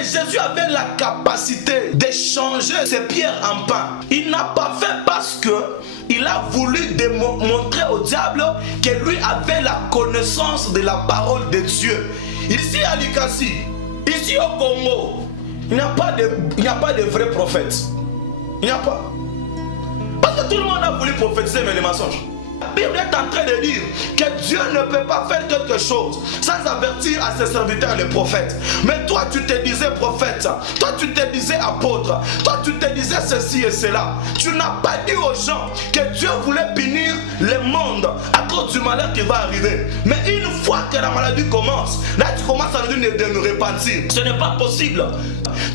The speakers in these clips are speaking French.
que Jésus avait la capacité de changer ses pierres en pain. Il n'a pas fait parce que il a voulu démontrer au diable que lui avait la connaissance de la parole de Dieu. Ici à Likasi, ici au Congo, il n'y a pas de vrais prophètes. Il n'y a pas. Parce que tout le monde a voulu prophétiser, mais les mensonges. La Bible est en train de dire que Dieu ne peut pas faire quelque chose sans avertir à ses serviteurs les prophètes. Mais toi tu te disais prophète, toi tu te disais apôtre, toi tu te disais ceci et cela. Tu n'as pas dit aux gens que Dieu voulait punir le monde à cause du malheur qui va arriver. Mais une fois que la maladie commence, là tu commences à nous dire de nous repentir. Ce n'est pas possible.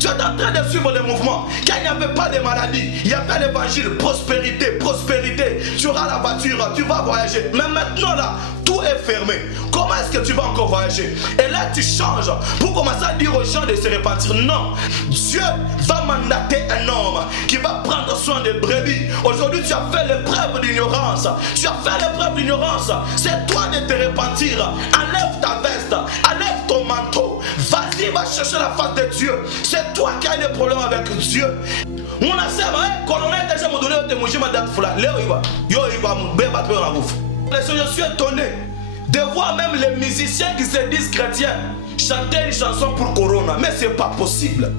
Tu es en train de suivre le mouvement. Quand il n'y avait pas de maladie, il y avait l'évangile, prospérité, prospérité. Tu auras la voiture, tu vas voyager. Mais maintenant là, tout est fermé. Comment est-ce que tu vas encore voyager? Et là tu changes pour commencer à dire aux gens de se repentir. Non, Dieu va mandater un homme qui va prendre soin des brebis. Aujourd'hui tu as fait l'épreuve d'ignorance. Tu as fait l'épreuve d'ignorance. C'est toi de te repentir. Enlève ta veste, enlève ton manteau. Vas-y, va chercher la face de Dieu. C'est toi qui as des problèmes avec Dieu. Mon asema, colonel déjà m'a donné un témoignage ma date fula. Je suis étonné de voir même les musiciens qui se disent chrétiens chanter une chanson pour Corona. Mais c'est pas possible.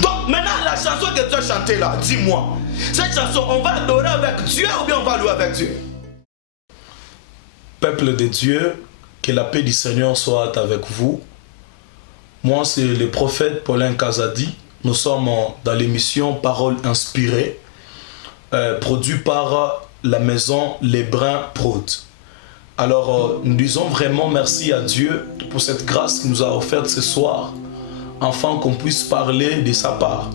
Donc maintenant la chanson que tu as chantée là, dis-moi, cette chanson on va adorer avec Dieu ou bien on va louer avec Dieu? Peuple de Dieu, que la paix du Seigneur soit avec vous. Moi c'est le prophète Paulin Kazadi. Nous sommes dans l'émission Parole inspirée, produite par la maison Les Brins Prod. Alors, nous disons vraiment merci à Dieu pour cette grâce qu'il nous a offerte ce soir, afin qu'on puisse parler de sa part.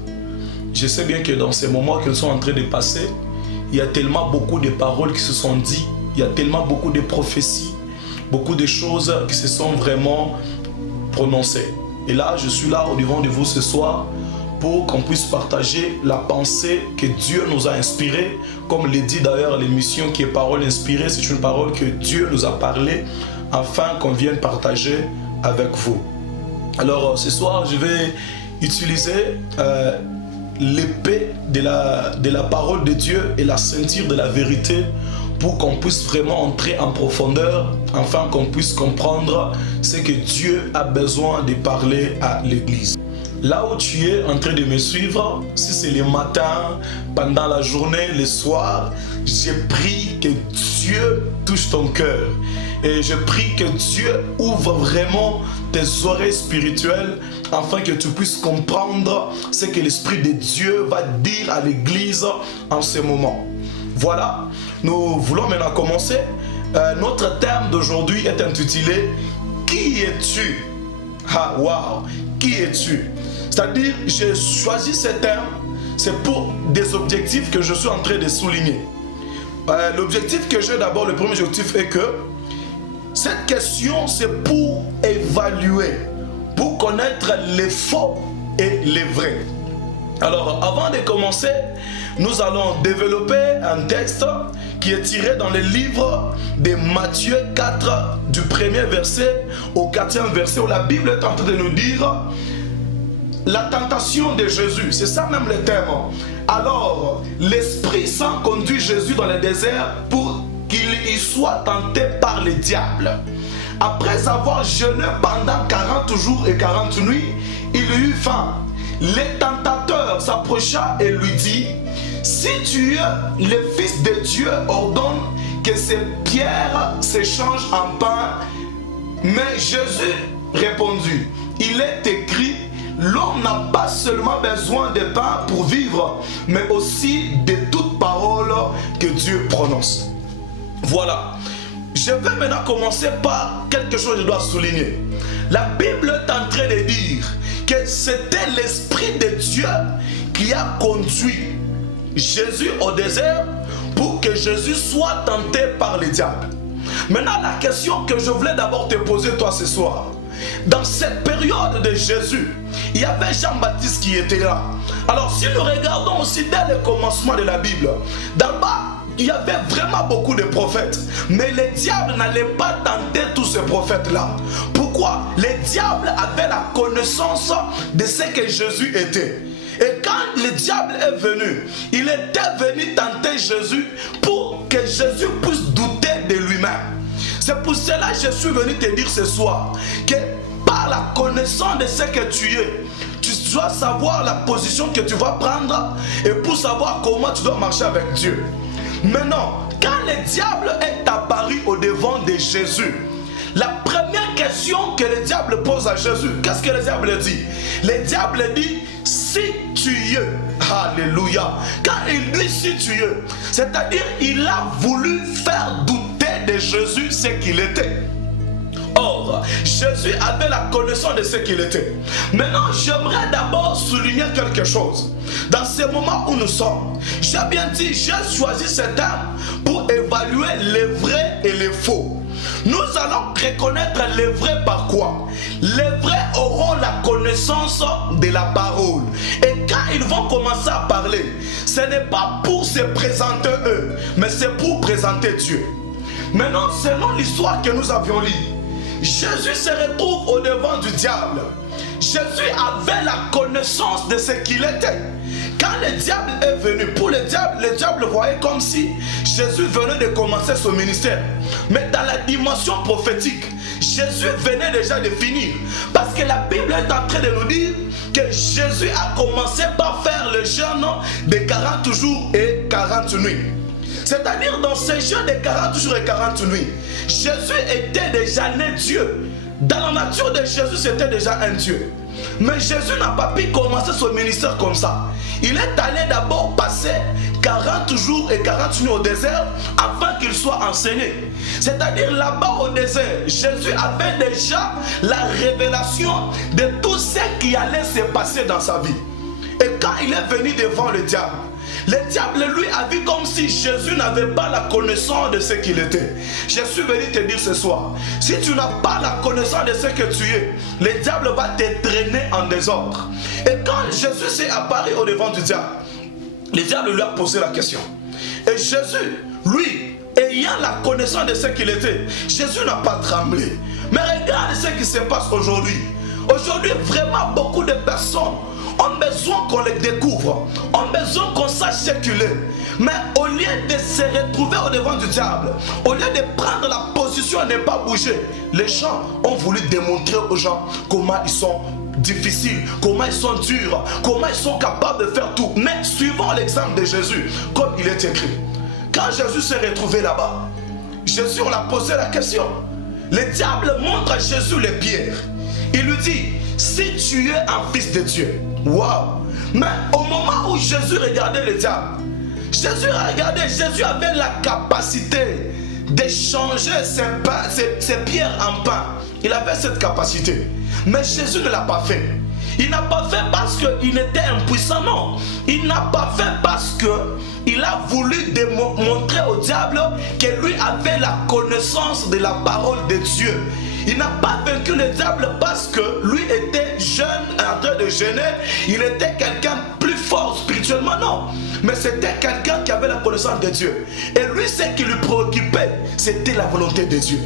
Je sais bien que dans ces moments que nous sommes en train de passer, il y a tellement beaucoup de paroles qui se sont dites, il y a tellement beaucoup de prophéties, beaucoup de choses qui se sont vraiment prononcées. Et là, je suis là au devant de vous ce soir, pour qu'on puisse partager la pensée que Dieu nous a inspirée. Comme le dit d'ailleurs l'émission qui est Parole inspirée, c'est une parole que Dieu nous a parlé afin qu'on vienne partager avec vous. Alors ce soir, je vais utiliser l'épée de la parole de Dieu et la ceinture de la vérité pour qu'on puisse vraiment entrer en profondeur, afin qu'on puisse comprendre ce que Dieu a besoin de parler à l'Église. Là où tu es en train de me suivre, si c'est le matin, pendant la journée, le soir, je prie que Dieu touche ton cœur. Et je prie que Dieu ouvre vraiment tes oreilles spirituelles afin que tu puisses comprendre ce que l'Esprit de Dieu va dire à l'Église en ce moment. Voilà, nous voulons maintenant commencer. Notre thème d'aujourd'hui est intitulé « Qui es-tu » Ah, waouh! Qui es-tu? C'est-à-dire, j'ai choisi ce thème, c'est pour des objectifs que je suis en train de souligner. L'objectif que j'ai d'abord, le premier objectif est que cette question, c'est pour évaluer, pour connaître les faux et les vrais. Alors, avant de commencer, nous allons développer un texte qui est tiré dans le livre de Matthieu 4, du premier verset au 4e verset, où la Bible est en train de nous dire la tentation de Jésus. C'est ça même le thème. Alors, l'Esprit Saint conduit Jésus dans le désert pour qu'il y soit tenté par le diable. Après avoir jeûné pendant 40 jours et 40 nuits, il eut faim. Le tentateur s'approcha et lui dit: si tu es le Fils de Dieu, ordonne que ces pierres s'échangent en pain. Mais Jésus répondit: il est écrit, l'homme n'a pas seulement besoin de pain pour vivre, mais aussi de toute parole que Dieu prononce. Voilà. Je vais maintenant commencer par quelque chose que je dois souligner. La Bible est en train de dire que c'était l'Esprit de Dieu qui a conduit Jésus au désert pour que Jésus soit tenté par le diable. Maintenant, la question que je voulais d'abord te poser toi ce soir, dans cette période de Jésus, il y avait Jean-Baptiste qui était là. Alors si nous regardons aussi dès le commencement de la Bible, d'abord il y avait vraiment beaucoup de prophètes, mais le diable n'allait pas tenter tous ces prophètes-là. Pourquoi pourquoi le diable avait la connaissance de ce que Jésus était. Et quand le diable est venu, il était venu tenter Jésus pour que Jésus puisse douter de lui-même. C'est pour cela que je suis venu te dire ce soir que par la connaissance de ce que tu es, tu dois savoir la position que tu vas prendre et pour savoir comment tu dois marcher avec Dieu. Maintenant, quand le diable est apparu au devant de Jésus, la première question que le diable pose à Jésus, qu'est-ce que le diable dit? Le diable dit, si tu es, alléluia. Quand il dit si tu es, c'est-à-dire il a voulu faire douter de Jésus ce qu'il était. Or, Jésus avait la connaissance de ce qu'il était. Maintenant, j'aimerais d'abord souligner quelque chose. Dans ce moment où nous sommes, j'ai bien dit, j'ai choisi cet terme pour évaluer les vrais et les faux. Nous allons reconnaître les vrais par quoi? Les vrais auront la connaissance de la parole. Et quand ils vont commencer à parler, ce n'est pas pour se présenter eux, mais c'est pour présenter Dieu. Maintenant, selon l'histoire que nous avions lue, Jésus se retrouve au devant du diable. Jésus avait la connaissance de ce qu'il était. Quand le diable est venu, pour le diable voyait comme si Jésus venait de commencer son ministère. Mais dans la dimension prophétique, Jésus venait déjà de finir. Parce que la Bible est en train de nous dire que Jésus a commencé par faire le jeûne de 40 jours et 40 nuits. C'est-à-dire dans ce jeûne de 40 jours et 40 nuits, Jésus était déjà né Dieu. Dans la nature de Jésus, c'était déjà un Dieu. Mais Jésus n'a pas pu commencer son ministère comme ça. Il est allé d'abord passer 40 jours et 40 nuits au désert afin qu'il soit enseigné. C'est-à-dire là-bas au désert, Jésus avait déjà la révélation de tout ce qui allait se passer dans sa vie. Et quand il est venu devant le diable lui a vu comme si Jésus n'avait pas la connaissance de ce qu'il était. Je suis venu te dire ce soir, si tu n'as pas la connaissance de ce que tu es, le diable va te traîner en désordre. Et quand Jésus s'est apparu au devant du diable, le diable lui a posé la question. Et Jésus, lui, ayant la connaissance de ce qu'il était, Jésus n'a pas tremblé. Mais regarde ce qui se passe aujourd'hui. Aujourd'hui, vraiment beaucoup de personnes ont besoin qu'on les découvre, ont besoin qu'on sache ce qu'il est. Mais au lieu de se retrouver au devant du diable, au lieu de prendre la position et ne pas bouger, les gens ont voulu démontrer aux gens comment ils sont difficiles, comment ils sont durs, comment ils sont capables de faire tout. Mais suivant l'exemple de Jésus, comme il est écrit, quand Jésus s'est retrouvé là-bas, Jésus, on l'a posé la question. Le diable montre à Jésus les pierres. Il lui dit, si tu es un fils de Dieu, waouh! Mais au moment où Jésus regardait le diable, Jésus avait la capacité d'échanger ses pierres en pain. Il avait cette capacité. Mais Jésus ne l'a pas fait. Il n'a pas fait parce qu'il était impuissant, non. Il n'a pas fait parce qu'il a voulu démontrer au diable que lui avait la connaissance de la parole de Dieu. Il n'a pas vaincu le diable parce que lui était jeune, en train de jeûner. Il était quelqu'un plus fort spirituellement, non. Mais c'était quelqu'un qui avait la connaissance de Dieu. Et lui, ce qui lui préoccupait, c'était la volonté de Dieu.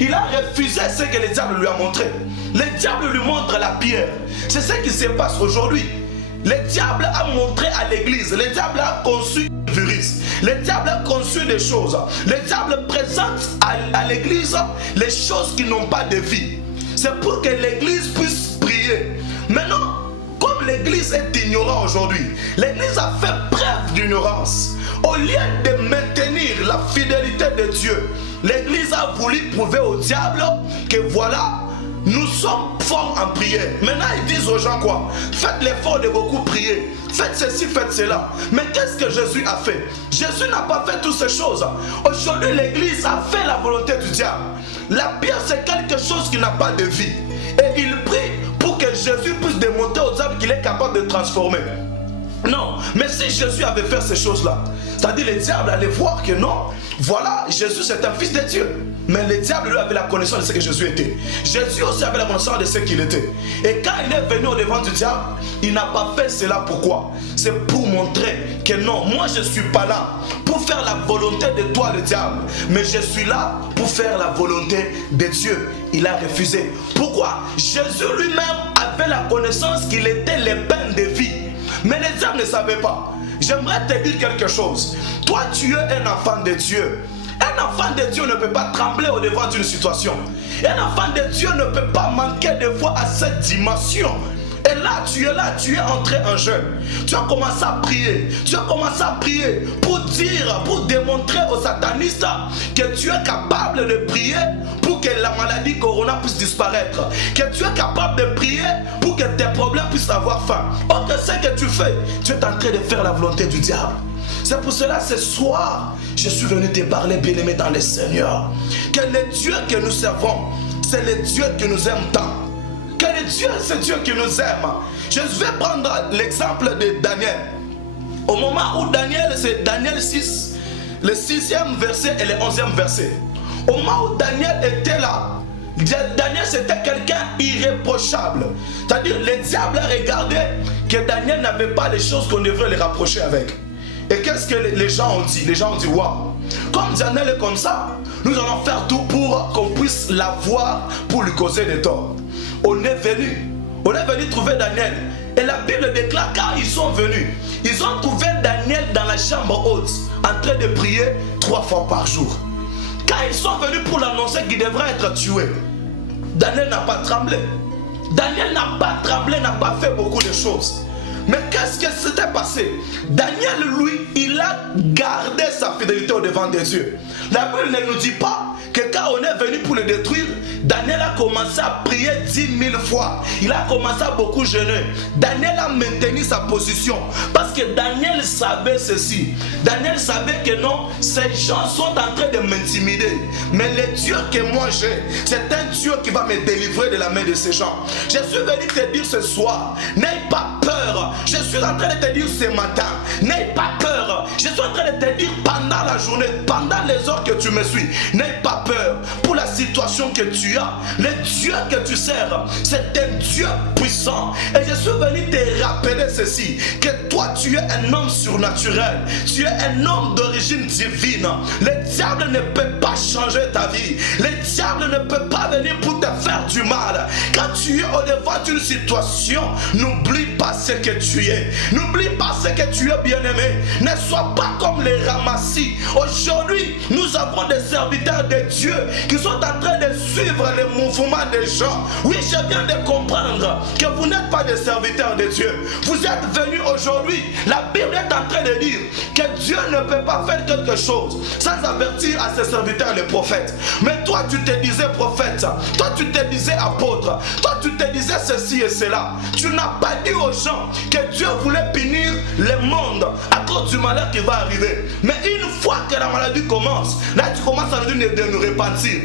Il a refusé ce que le diable lui a montré. Le diable lui montre la pierre. C'est ce qui se passe aujourd'hui. Le diable a montré à l'église. Le diable a conçu un virus. Le diable a conçu des choses. Le diable présente à l'église les choses qui n'ont pas de vie. C'est pour que l'église puisse prier. Maintenant, comme l'église est ignorante aujourd'hui, l'église a fait preuve d'ignorance. Au lieu de maintenir la fidélité de Dieu, l'église a voulu prouver au diable que voilà, nous sommes forts en prière. Maintenant, ils disent aux gens quoi? Faites l'effort de beaucoup prier. Faites ceci, faites cela. Mais qu'est-ce que Jésus a fait? Jésus n'a pas fait toutes ces choses. Aujourd'hui, l'église a fait la volonté du diable. La pierre, c'est quelque chose qui n'a pas de vie. Et il prie pour que Jésus puisse démontrer au diable qu'il est capable de transformer. Non, mais si Jésus avait fait ces choses-là, c'est-à-dire le diable allait voir que non, voilà, Jésus c'est un fils de Dieu. Mais le diable lui avait la connaissance de ce que Jésus était. Jésus aussi avait la connaissance de ce qu'il était. Et quand il est venu au devant du diable, il n'a pas fait cela. Pourquoi? C'est pour montrer que non, moi je ne suis pas là pour faire la volonté de toi le diable, mais je suis là pour faire la volonté de Dieu il a refusé. Pourquoi? Jésus lui-même avait la connaissance qu'il était le pain de vie. Mais les diables ne savaient pas. J'aimerais te dire quelque chose. Toi, tu es un enfant de Dieu. Un enfant de Dieu ne peut pas trembler au-devant d'une situation. Un enfant de Dieu ne peut pas manquer de foi à cette dimension. Et là, tu es entré en jeûne. Tu as commencé à prier. Tu as commencé à prier pour dire, pour démontrer aux satanistes que tu es capable de prier pour que la maladie corona puisse disparaître. Que tu es capable de prier pour que tes problèmes puissent avoir fin. Or, que ce que tu fais, tu es en train de faire la volonté du diable. C'est pour cela, ce soir, je suis venu te parler, bien-aimé dans le Seigneur. Que le Dieu que nous servons, c'est le Dieu qui nous aime tant. Que le Dieu, c'est Dieu qui nous aime. Je vais prendre l'exemple de Daniel. Au moment où Daniel, c'est Daniel 6, le 6e verset et le 11e verset. Au moment où Daniel était là, Daniel c'était quelqu'un irréprochable. C'est-à-dire, le diable a regardé que Daniel n'avait pas les choses qu'on devrait les rapprocher avec. Et qu'est-ce que les gens ont dit? Les gens ont dit, waouh, comme Daniel est comme ça, nous allons faire tout pour qu'on puisse l'avoir pour lui causer des torts. On est venu trouver Daniel. Et la Bible déclare, quand ils sont venus, ils ont trouvé Daniel dans la chambre haute, en train de prier 3 fois par jour. Quand ils sont venus pour l'annoncer qu'il devrait être tué, Daniel n'a pas tremblé. Daniel n'a pas tremblé, n'a pas fait beaucoup de choses. Mais qu'est-ce qui s'était passé? Daniel, lui, il a gardé sa fidélité au devant des dieux. La Bible ne nous dit pas que quand on est venu pour le détruire, Daniel a commencé à prier 10 000 fois. Il a commencé à beaucoup jeûner. Daniel a maintenu sa position parce que Daniel savait ceci. Daniel savait que non, ces gens sont en train de m'intimider. Mais le Dieu que moi j'ai, c'est un Dieu qui va me délivrer de la main de ces gens. Je suis venu te dire ce soir, n'aie pas peur. Je suis en train de te dire ce matin, n'aie pas peur. Je suis en train de te dire pendant la journée, pendant les heures que tu me suis, n'aie pas peur pour la situation que tu as. Le Dieu que tu sers, c'est un Dieu puissant. Et je suis venu te rappeler ceci, que toi tu es un homme surnaturel, tu es un homme d'origine divine. Le diable ne peut pas changer ta vie. Le diable ne peut pas venir pour te faire du mal. Quand tu es au devant d'une situation, n'oublie pas ce que tu es. N'oublie pas ce que tu es, bien-aimé. Ne sois pas comme les ramassis. Aujourd'hui, nous avons des serviteurs de Dieu qui sont en train de suivre les mouvements des gens. Oui, je viens de comprendre que vous n'êtes pas des serviteurs de Dieu. Vous êtes venus aujourd'hui. La Bible est en train de dire que Dieu ne peut pas faire quelque chose sans avertir à ses serviteurs les prophètes. Mais toi, tu te disais prophète. Toi, tu te disais apôtre. Toi, tu te disais ceci et cela. Tu n'as pas dit aux gens que Dieu voulait punir le monde à cause du malheur qui va arriver. Mais une fois que la maladie commence, là tu commences à nous dire de nous repentir.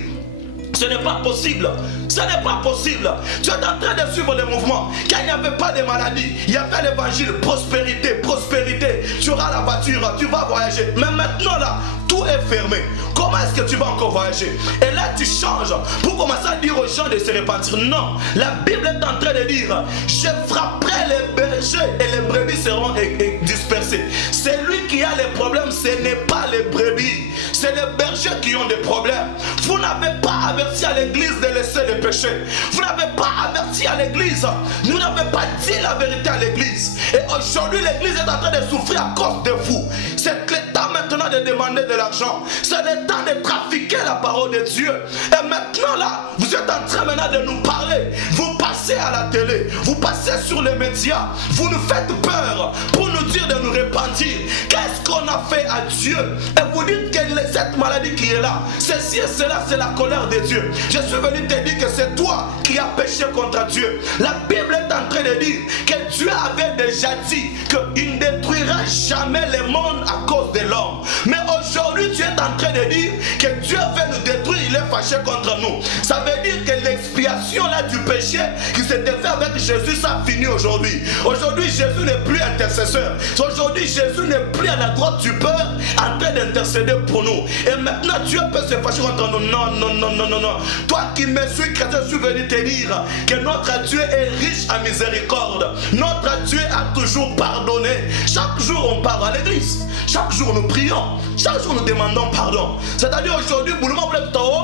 Ce n'est pas possible. Ce n'est pas possible. Tu es en train de suivre le mouvement. Quand il n'y avait pas de maladie, il y avait l'évangile, prospérité, prospérité. Tu auras la voiture, tu vas voyager. Mais maintenant là, tout est fermé. Comment est-ce que tu vas encore voyager? Et là tu changes pour commencer à dire aux gens de se repentir. Non, la Bible est en train de dire, je frapperai les bergers et les brebis seront dispersés. C'est lui qui a les problèmes, ce n'est pas les brebis. C'est les bergers qui ont des problèmes. Vous n'avez pas averti à l'église de laisser les péchés. Vous n'avez pas averti à l'église. Vous n'avez pas dit la vérité à l'église. Et aujourd'hui l'église est en train de souffrir à cause de vous. C'est le temps maintenant de demander de l'argent. C'est le temps de trafiquer la parole de Dieu. Et maintenant là, vous êtes en train maintenant de nous parler. Vous passez à la télé, vous passez sur les médias, vous nous faites peur pour nous dire de nous repentir. Qu'est-ce qu'on a fait à Dieu? Et vous dites que cette maladie qui est là, ceci et cela, c'est la colère de Dieu. Je suis venu te dire que c'est toi qui as péché contre Dieu. La Bible est en train de dire que Dieu avait déjà dit qu'il ne détruira jamais le monde à cause de l'homme. Mais aujourd'hui, tu es en train de dire que Dieu veut nous détruire, il est fâché contre nous. Ça veut dire que l'expiation là du péché qui s'était fait avec Jésus, ça a fini aujourd'hui. Aujourd'hui, Jésus n'est plus intercesseur. Aujourd'hui, Jésus n'est plus à la droite du Père en train d'intercéder pour nous. Et maintenant, Dieu peut se fâcher contre nous. Non, non, non, non, non, non. Toi qui me suis chrétien, je suis venu te dire que notre Dieu est riche en miséricorde. Notre Dieu a toujours pardonné. Chaque jour, on part à l'église. Chaque jour, nous prions. Chaque jour, nous demandons pardon. C'est-à-dire aujourd'hui, pour le moment,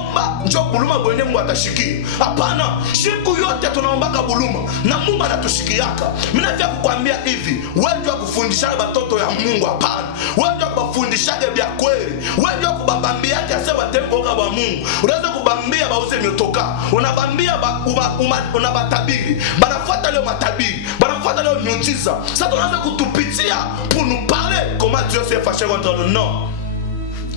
Bomba, njo buluma bwene Mungu atashiki. Hapana, siku yote tunaombaka buluma na Mungu anatushikiaka. Mimi nataka kukwambia hivi, wewe ndio kufundisha watoto ya Mungu hapana. Wewe ndio kufundisha vya kweli. Wewe ndio kubambambia kiasi watembo kwa Mungu. Unaweza kubambia bauze miotoka. Unabambia unabatabiri. Banafuata leo matabiri. Banafuata leo miujiza. Sasa tunaanza kutupitia pour nous parler comment Dieu s'est fâché contre nous. Non.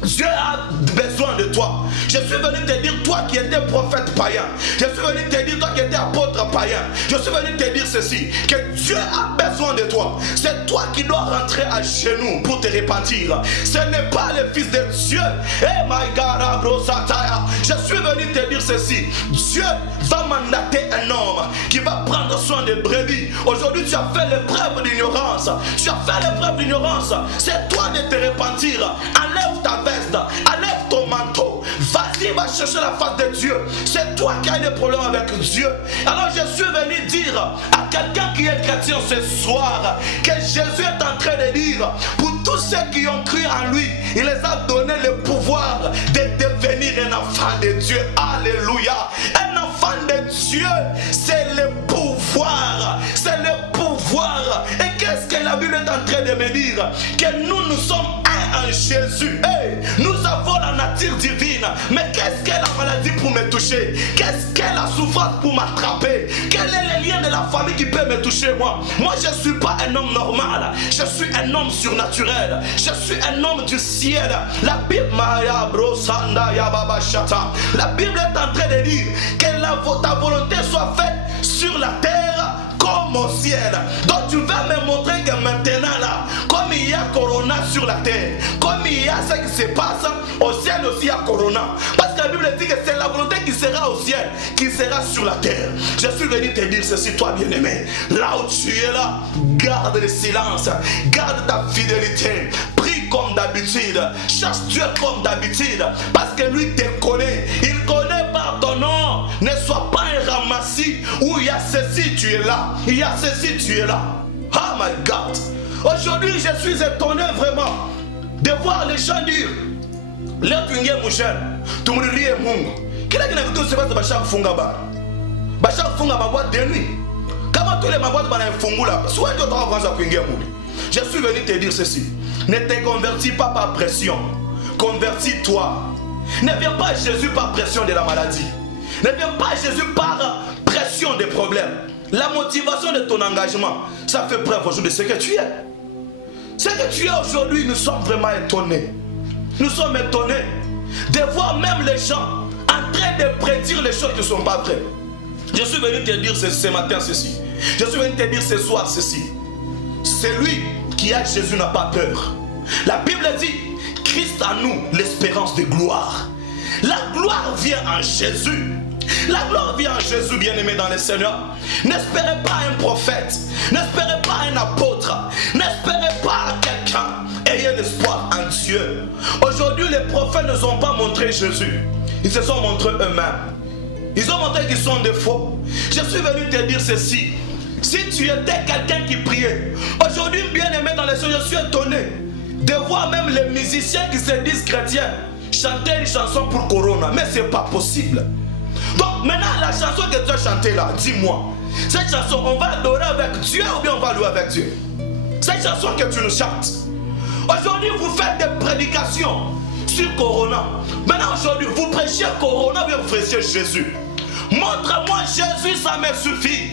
Dieu a besoin de toi. Je suis venu te dire, toi qui étais prophète païen. Je suis venu te dire, toi qui étais apôtre païen. Je suis venu te dire ceci, que Dieu a besoin de toi. C'est toi qui dois rentrer à genoux pour te repentir. Ce n'est pas le Fils de Dieu. Eh my God, bro, Sataya. Je suis venu te dire ceci. Dieu va mandater un homme qui va prendre soin des brebis. Aujourd'hui, tu as fait l'épreuve d'ignorance. Tu as fait l'épreuve d'ignorance. C'est toi de te repentir. Enlève ta veste. Enlève ton manteau. Vas-y, va chercher la face de Dieu. C'est toi qui as des problèmes avec Dieu. Alors je suis venu dire à quelqu'un qui est chrétien ce soir que Jésus est en train de dire pour tous ceux qui ont cru en lui, il les a donné le pouvoir de devenir un enfant de Dieu. Alléluia. Un enfant de Dieu, c'est le pouvoir. C'est le pouvoir. Et qu'est-ce que la Bible est en train de me dire? Que nous sommes un en Jésus. Hey, nous avons la nature divine. Mais qu'est-ce que la maladie pour me toucher? Qu'est-ce que la souffrance pour m'attraper? Quel est le lien de la famille qui peut me toucher moi? Moi je ne suis pas un homme normal. Je suis un homme surnaturel. Je suis un homme du ciel. La Bible, la Bible est en train de dire que ta volonté soit faite sur la terre comme au ciel. Donc tu vas me montrer que maintenant là, comme il y a Corona sur la terre, comme il y a ce qui se passe au ciel aussi il y a Corona. Parce que la Bible dit que c'est la volonté qui sera au ciel, qui sera sur la terre. Je suis venu te dire ceci, toi bien-aimé. Là où tu es là, garde le silence, garde ta fidélité. Prie comme d'habitude, cherche Dieu comme d'habitude. Parce que lui te connaît, il connaît par ton nom. Ne sois pas un ramassis où il y a ceci, tu es là. Il y a ceci, tu es là. Oh my God. Aujourd'hui, je suis étonné vraiment de voir les gens dire leo tuingie mshana tumlilie Mungu. Kila kitu sasa bashafunga ba. Bashafunga maboîte de nuit. Kama tous les maboîtes banafungula, soit ndio utaanza kuingia muli. Je suis venu te dire ceci. Ne te convertis pas par pression. Convertis-toi. Ne viens pas à Jésus par pression de la maladie. Ne viens pas à Jésus par pression des problèmes. La motivation de ton engagement, ça fait preuve aujourd'hui de ce que tu es. Ce que tu es aujourd'hui, nous sommes vraiment étonnés. Nous sommes étonnés de voir même les gens en train de prédire les choses qui ne sont pas vraies. Je suis venu te dire ce matin ceci. Je suis venu te dire ce soir ceci. Celui qui a Jésus n'a pas peur. La Bible dit, Christ en nous, l'espérance de gloire. La gloire vient en Jésus. La gloire vient en Jésus, bien-aimé dans le Seigneur. N'espérez pas un prophète. N'espérez pas un apôtre. N'espérez pas quelqu'un. Ayez l'espoir en Dieu. Aujourd'hui, les prophètes ne sont pas montré Jésus. Ils se sont montrés eux-mêmes. Ils ont montré qu'ils sont des faux. Je suis venu te dire ceci. Si tu étais quelqu'un qui priait, aujourd'hui, bien-aimé dans le Seigneur, je suis étonné de voir même les musiciens qui se disent chrétiens chanter une chanson pour Corona. Mais ce n'est pas possible. Donc maintenant, la chanson que tu as chantée là, dis-moi, cette chanson, on va adorer avec Dieu ou bien on va louer avec Dieu? Cette chanson que tu nous chantes. Aujourd'hui, vous faites des prédications sur Corona. Maintenant, aujourd'hui, vous prêchez Corona ou bien vous prêchez Jésus? Montre-moi Jésus, ça me suffit.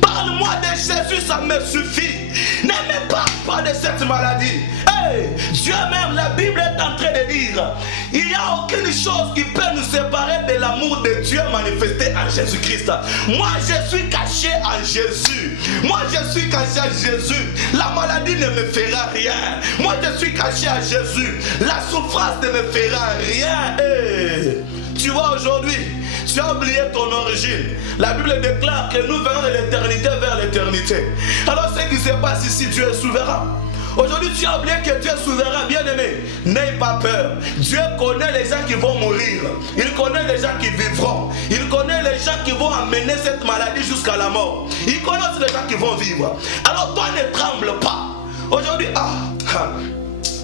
Parle-moi de Jésus, ça me suffit. Ne me parle pas de cette maladie. Hey, Dieu même, la Bible est en train de dire, il n'y a aucune chose qui peut nous séparer de l'amour de Dieu manifesté en Jésus-Christ. Moi, je suis caché en Jésus. Moi, je suis caché à Jésus. La maladie ne me fera rien. Moi, je suis caché à Jésus. La souffrance ne me fera rien. Hey, tu vois aujourd'hui, tu as oublié ton origine. La Bible déclare que nous venons de l'éternité vers l'éternité. Alors ce qui se passe ici, Dieu est souverain. Aujourd'hui, tu as oublié que Dieu est souverain, bien-aimé. N'aie pas peur. Dieu connaît les gens qui vont mourir. Il connaît les gens qui vivront. Il connaît les gens qui vont amener cette maladie jusqu'à la mort. Il connaît aussi les gens qui vont vivre. Alors toi, ne tremble pas. Aujourd'hui,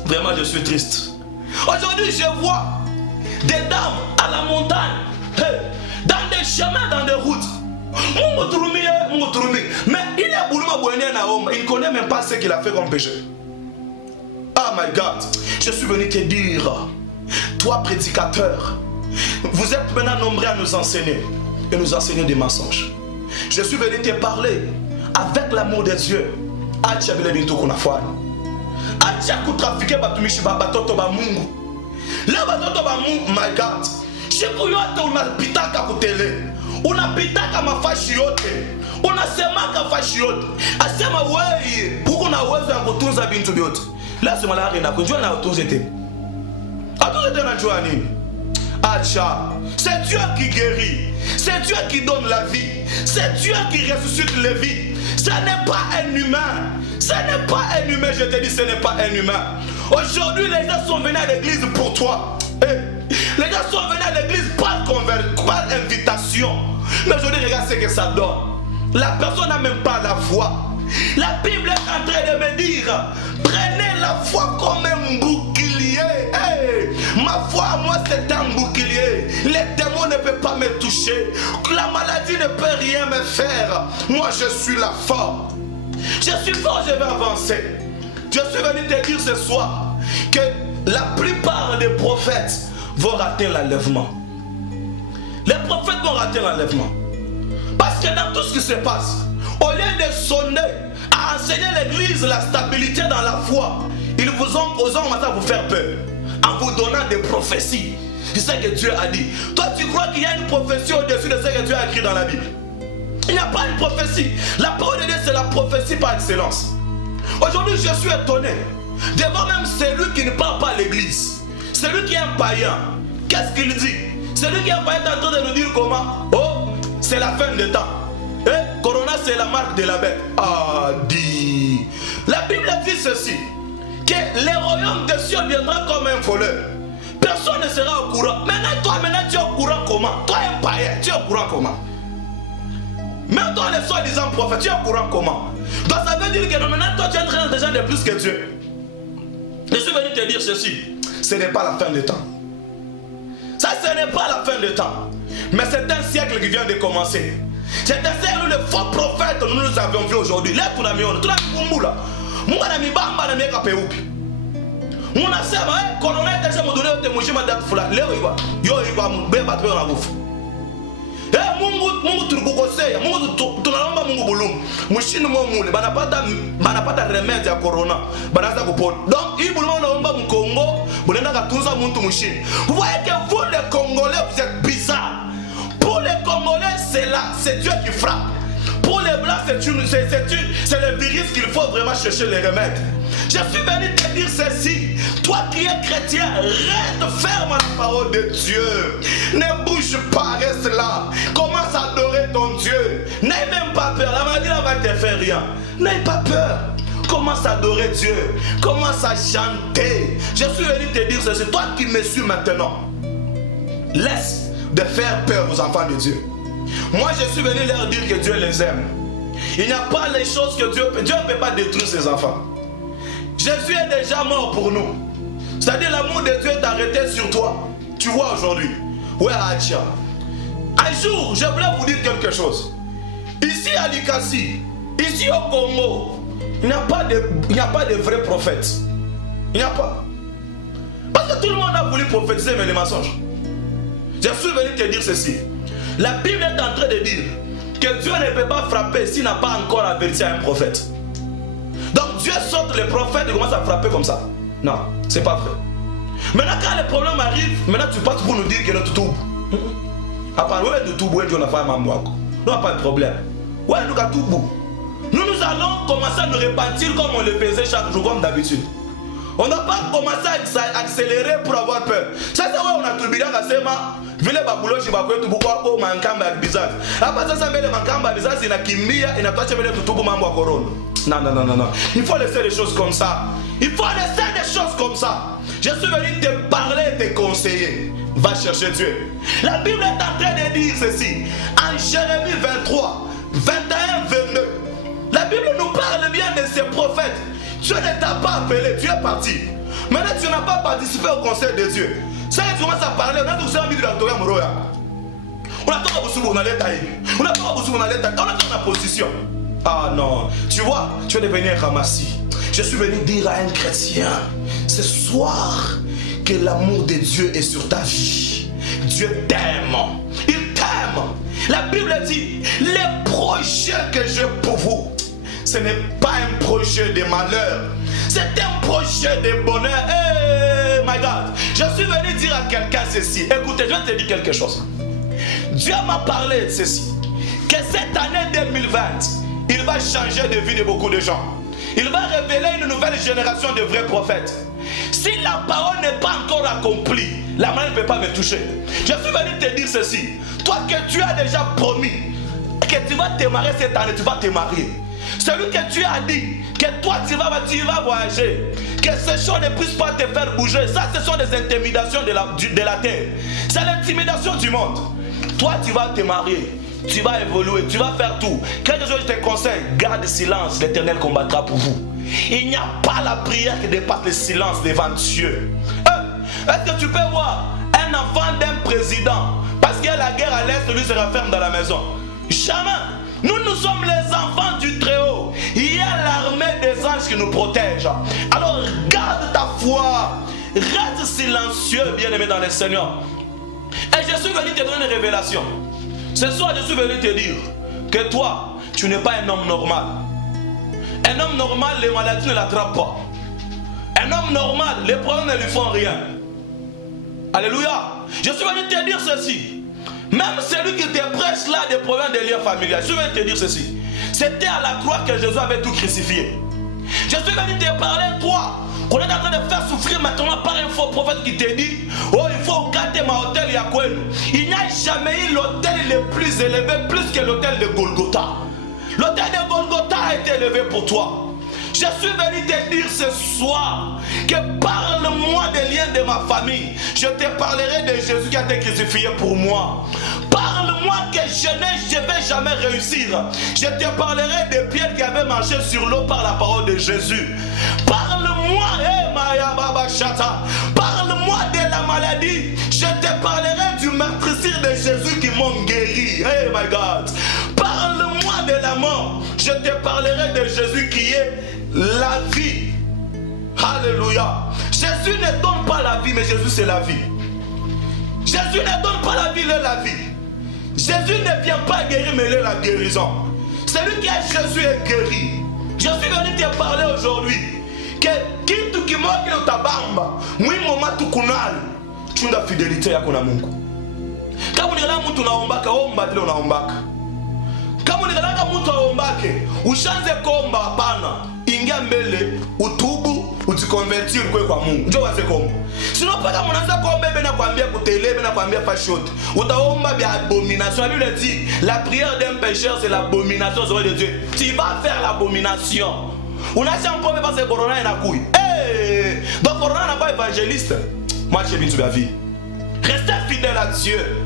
vraiment, je suis triste. Aujourd'hui, je vois des dames à la montagne, dans des chemins, dans des routes. Mais il est Boulouma Boéné Naoma, il ne connaît même pas ce qu'il a fait comme péché. Oh my God, je suis venu te dire, toi prédicateur, vous êtes maintenant nombreux à nous enseigner et nous enseigner des mensonges. Je suis venu te parler avec l'amour de Dieu. Acha bintu kuna fwani. Acha kutrafike batumishi batoto ba Mungu. La batoto ba Mungu, my God. Siku yote unapitaka kutele. Unapitaka mafashi yote. Unasemaka fashi yote. Asema wewe huko na uwezo ya kutunza bintu vyote. Lazima la renda kunjua na utunze tena. Atunze tena njua nini? Acha. C'est Dieu qui guérit. C'est Dieu qui donne la vie. C'est Dieu qui ressuscite les vies. Ce n'est pas un humain. Ce n'est pas un humain, je te dis, ce n'est pas un humain. Aujourd'hui, les gens sont venus à l'église pour toi. Les gens sont venus à l'église par invitation. Mais aujourd'hui, regarde ce que ça donne. La personne n'a même pas la foi. La Bible est en train de me dire, prenez la foi comme un bouclier. Ma foi à moi c'est un bouclier. Les démons ne peuvent pas me toucher. La maladie ne peut rien me faire. Moi je suis la force. Je suis fort, je vais avancer. Je suis venu te dire ce soir que la plupart des prophètes vont rater l'enlèvement. Les prophètes vont rater l'enlèvement. Parce que dans tout ce qui se passe, au lieu de sonder, à enseigner l'église la stabilité dans la foi, ils vous ont osé à vous faire peur en vous donnant des prophéties. C'est ce que Dieu a dit. Toi, tu crois qu'il y a une prophétie au-dessus de ce que Dieu a écrit dans la Bible? Il n'y a pas une prophétie. La parole de Dieu, c'est la prophétie par excellence. Aujourd'hui, je suis étonné devant même celui qui ne parle pas à l'église. Celui qui est un païen. Qu'est-ce qu'il dit? Celui qui est un païen est en train de nous dire comment? Oh, c'est la fin des temps. Corona, c'est la marque de la bête. Ah, dit. La Bible dit ceci, que le royaume des cieux viendra comme un voleur. Personne ne sera au courant. Maintenant, tu es au courant comment? Toi, un païen, tu es au courant comment? Même toi, les soi-disant prophètes, tu es au courant comment? Donc, ça veut dire que maintenant, toi, tu es en train déjà de plus que Dieu. Je suis venu te dire ceci. Ce n'est pas la fin des temps. Ça, ce n'est pas la fin des temps. Mais c'est un siècle qui vient de commencer. C'est un siècle où les faux prophètes nous avons vu aujourd'hui. Là, tu l'as mis, tu l'as mis pour là. Moi, je bamba na mieka peupi. Mon asema, colonel déjà me donné au témoignage ma date fula. Leo yo iba mbeba tu na bufu. Mungu tulikukosea. Mungu tunalomba Mungu bulumu. Mushini mwa mule banapata remède ya corona. Banaanza kupona. Donc, hii bulumu naomba mu Congo, bunenda katunza muntu mushini. Vous voyez que vous les Congolais vous êtes bizarres. Pour les Congolais, c'est Dieu qui frappe. Pour les Blancs, c'est le virus qu'il faut vraiment chercher les remèdes. Je suis venu te dire ceci. Toi qui es chrétien, reste ferme à la parole de Dieu. Ne bouge pas, reste là. Commence à adorer ton Dieu. N'aie même pas peur. La maladie ne va te faire rien. N'aie pas peur. Commence à adorer Dieu. Commence à chanter. Je suis venu te dire ceci. Toi qui me suis maintenant, laisse de faire peur aux enfants de Dieu. Moi, je suis venu leur dire que Dieu les aime. Il n'y a pas les choses que Dieu ne peut pas détruire ses enfants. Jésus est déjà mort pour nous. C'est-à-dire l'amour de Dieu est arrêté sur toi. Tu vois aujourd'hui. Ouais, Acha. Un jour, je voulais vous dire quelque chose. Ici à Likasi, ici au Congo, il n'y a pas de vrais prophètes. Il n'y a pas. Parce que tout le monde a voulu prophétiser, mais les mensonges. Je suis venu te dire ceci. La Bible est en train de dire que Dieu ne peut pas frapper s'il n'a pas encore averti à un prophète. Donc Dieu saute les prophètes et commence à frapper comme ça. Non, c'est pas vrai. Maintenant quand les problèmes arrivent, maintenant tu passes pour nous dire que notre tout. Après, ouais, de tout, ouais, Dieu n'a pas un mamouako. Nous n'avons pas de problème. Ouais, nous avons tout bout. Nous allons commencer à nous repentir comme on le faisait chaque jour, comme d'habitude. On n'a pas commencé à accélérer pour avoir peur. Ça, c'est ouais, on a tout bien à Sema. Vile babulo shibakwe tubukwa ko mankamba ya bizazi. Hapa sasa mbele mankamba ya bizazi inakimbia inatuacha mbele tutubu mambo ya corona. Non. Il faut laisser les choses comme ça. Il faut laisser les choses comme ça. Je suis venu te parler et te conseiller. Va chercher Dieu. La Bible est en train de dire ceci. En Jérémie 23, 21, 22. La Bible nous parle bien de ces prophètes. Dieu ne t'a pas appelé, tu es parti. Maintenant tu n'as pas participé au conseil de Dieu. Ça, tu commences à parler, on a tout ça, on attend qu'on allait tailler. On attend qu'on allait tailler. On attend la position. Ah non, tu vois, tu es devenu un ramassis. Je suis venu dire à un chrétien ce soir que l'amour de Dieu est sur ta vie. Dieu t'aime. Il t'aime. La Bible dit, les projets que j'ai pour vous, ce n'est pas un projet de malheur. C'est un projet de bonheur. Hey, my God. Je suis venu dire à quelqu'un ceci. Écoutez, je vais te dire quelque chose. Dieu m'a parlé de ceci. Que cette année 2020, il va changer de vie de beaucoup de gens. Il va révéler une nouvelle génération de vrais prophètes. Si la parole n'est pas encore accomplie, la main ne peut pas me toucher. Je suis venu te dire ceci. Toi que tu as déjà promis que tu vas te marier cette année, tu vas te marier. Celui que tu as dit que toi tu vas voyager, que ces choses ne puissent pas te faire bouger, ça ce sont des intimidations de la terre. C'est l'intimidation du monde. Toi tu vas te marier, tu vas évoluer, tu vas faire tout. Quelque chose je te conseille, garde le silence, l'Éternel combattra pour vous. Il n'y a pas la prière qui dépasse le silence devant Dieu. Est-ce que tu peux voir un enfant d'un président, parce qu'il y a la guerre à l'est, lui se renferme dans la maison? Jamais. Nous sommes les enfants du Très-Haut. Il y a l'armée des anges qui nous protège. Alors garde ta foi. Reste silencieux, bien-aimé dans le Seigneur. Et je suis venu te donner une révélation. Ce soir, je suis venu te dire que toi, tu n'es pas un homme normal. Un homme normal, les maladies ne l'attrapent pas. Un homme normal, les problèmes ne lui font rien. Alléluia. Je suis venu te dire ceci. Même celui qui te prêche là des problèmes de liens familiaux, je vais te dire ceci. C'était à la croix que Jésus avait tout crucifié. Je suis venu te parler, toi, qu'on est en train de faire souffrir maintenant par un faux prophète qui te dit, oh, il faut gâter ma hôtel Yakwenu. Il n'y a jamais eu l'hôtel le plus élevé, plus que l'hôtel de Golgotha. L'hôtel de Golgotha a été élevé pour toi. Je suis venu te dire ce soir que parle-moi des liens de ma famille. Je te parlerai de Jésus qui a été crucifié pour moi. Parle-moi que je ne vais jamais réussir. Je te parlerai de Pierre qui avait marché sur l'eau par la parole de Jésus. Parle-moi, parle-moi de la maladie. Je te parlerai du meurtrissure de Jésus qui m'ont guéri. Hey my God. Parle-moi de la mort. Je te parlerai de Jésus qui est la vie. Alléluia. Jésus ne donne pas la vie, mais Jésus c'est la vie. Jésus ne donne pas la vie, il est la vie. Jésus ne vient pas guérir, mais il est la guérison. Celui qui est Jésus est guéri. Je suis venu te parler aujourd'hui que kitu kimoja utabamba mwimo matu kunali chunga fidelite yako na Mungu. Kama unalala mtu unaombaka, omba vile unaombaka. Kama unalala mtu aombake, ushanze kuomba hapana. Ingia mbele, utubu, ujikonvertir kwa Mungu. Njoo waze kuomba. Sino paka mnaanza kuomba bena kuambia kutele, bena kuambia fashote. Utaomba bia abomination. La Bible dit, la prière d'un pécheur c'est l'abomination aux yeux de Dieu. Tu vas faire l'abomination. On a un problème parce que Corona est en couille. Hey! Donc Corona n'est pas évangéliste. Moi je vis ma vie. Restez fidèle à Dieu.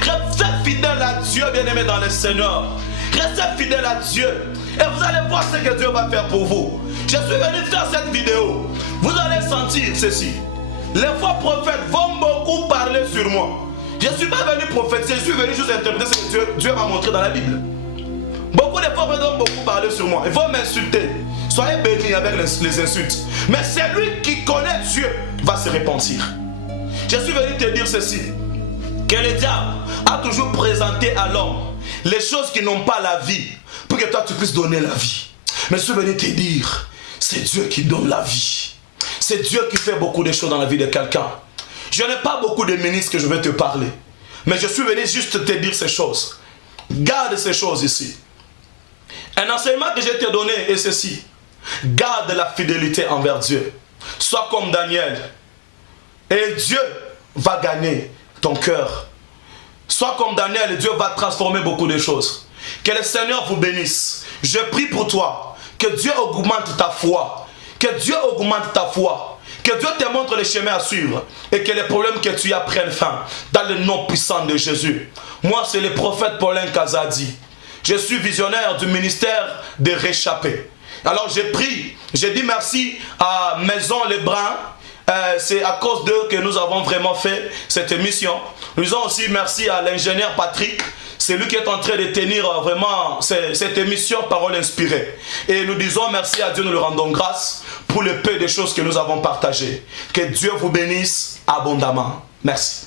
Restez fidèle à Dieu, bien-aimé dans le Seigneur. Restez fidèle à Dieu. Et vous allez voir ce que Dieu va faire pour vous. Je suis venu faire cette vidéo. Vous allez sentir ceci. Les faux prophètes vont beaucoup parler sur moi. Je ne suis pas venu prophétiser, je suis venu juste interpréter ce que Dieu m'a montré dans la Bible. Beaucoup de prophètes vont beaucoup parler sur moi. Ils vont m'insulter. Soyez bénis avec les insultes. Mais celui qui connaît Dieu va se repentir. Je suis venu te dire ceci. Que le diable a toujours présenté à l'homme les choses qui n'ont pas la vie pour que toi tu puisses donner la vie. Mais je suis venu te dire, c'est Dieu qui donne la vie. C'est Dieu qui fait beaucoup de choses dans la vie de quelqu'un. Je n'ai pas beaucoup de ministres que je vais te parler. Mais je suis venu juste te dire ces choses. Garde ces choses ici. Un enseignement que je t'ai donné est ceci. Garde la fidélité envers Dieu. Sois comme Daniel. Et Dieu va gagner ton cœur. Sois comme Daniel et Dieu va transformer beaucoup de choses. Que le Seigneur vous bénisse. Je prie pour toi. Que Dieu augmente ta foi. Que Dieu augmente ta foi. Que Dieu te montre les chemins à suivre. Et que les problèmes que tu as prennent fin. Dans le nom puissant de Jésus. Moi, c'est le prophète Paulin Kazadi. Je suis visionnaire du ministère des réchappés. Alors j'ai pris, j'ai dit merci à Maison Lebrun, c'est à cause d'eux que nous avons vraiment fait cette émission. Nous disons aussi merci à l'ingénieur Patrick. C'est lui qui est en train de tenir vraiment cette émission Parole inspirée. Et nous disons merci à Dieu, nous le rendons grâce pour le peu de choses que nous avons partagées. Que Dieu vous bénisse abondamment. Merci.